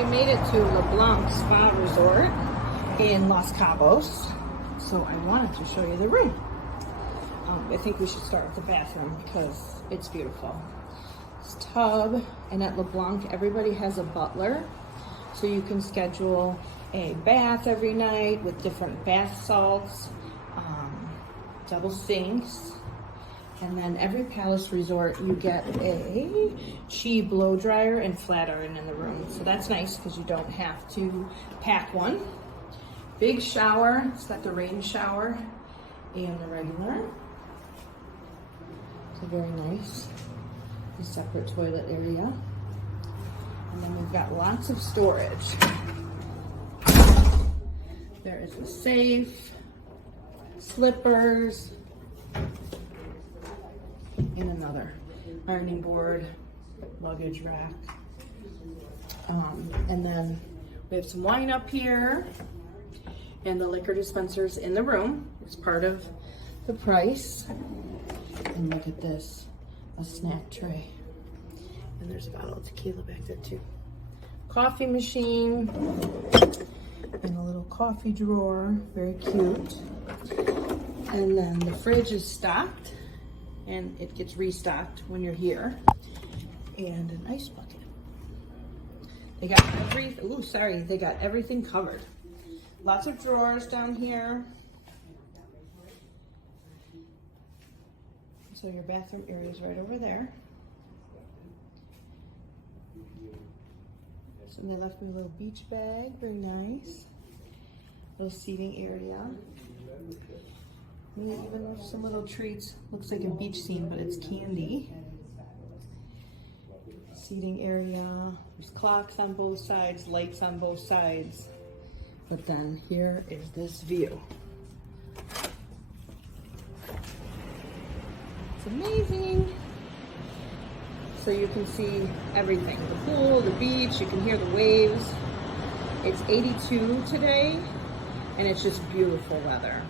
we made it to LeBlanc Spa Resort in Los Cabos. So I wanted to show you the room. I think we should start with the bathroom because it's beautiful. It's a tub, and at LeBlanc, everybody has a butler. So you can schedule a bath every night with different bath salts, double sinks. And then every Palace Resort, you get a Chi blow dryer and flat iron in the room. So that's nice because you don't have to pack one. Big shower, it's got the rain shower and the regular. So very nice. A separate toilet area. And then we've got lots of storage. There is a safe, slippers, and another ironing board, luggage rack. And then we have some wine up here, and the liquor dispensers in the room. It's part of the price. And look at this, a snack tray. And there's a bottle of tequila back there too. Coffee machine, and a little coffee drawer, very cute. And then the fridge is stocked, and it gets restocked when you're here. And an ice bucket. They got they got everything covered. Lots of drawers down here. So your bathroom area is right over there. So they left me a little beach bag, very nice. Little seating area. Maybe even some little treats. Looks like a beach scene, but it's candy. Seating area. There's clocks on both sides, lights on both sides. But then here is this view. It's amazing. So you can see everything. The pool, the beach, you can hear the waves. It's 82 today, and it's just beautiful weather.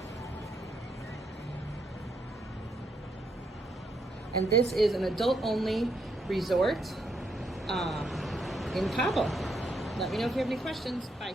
And this is an adult-only resort in Cabo. Let me know if you have any questions. Bye.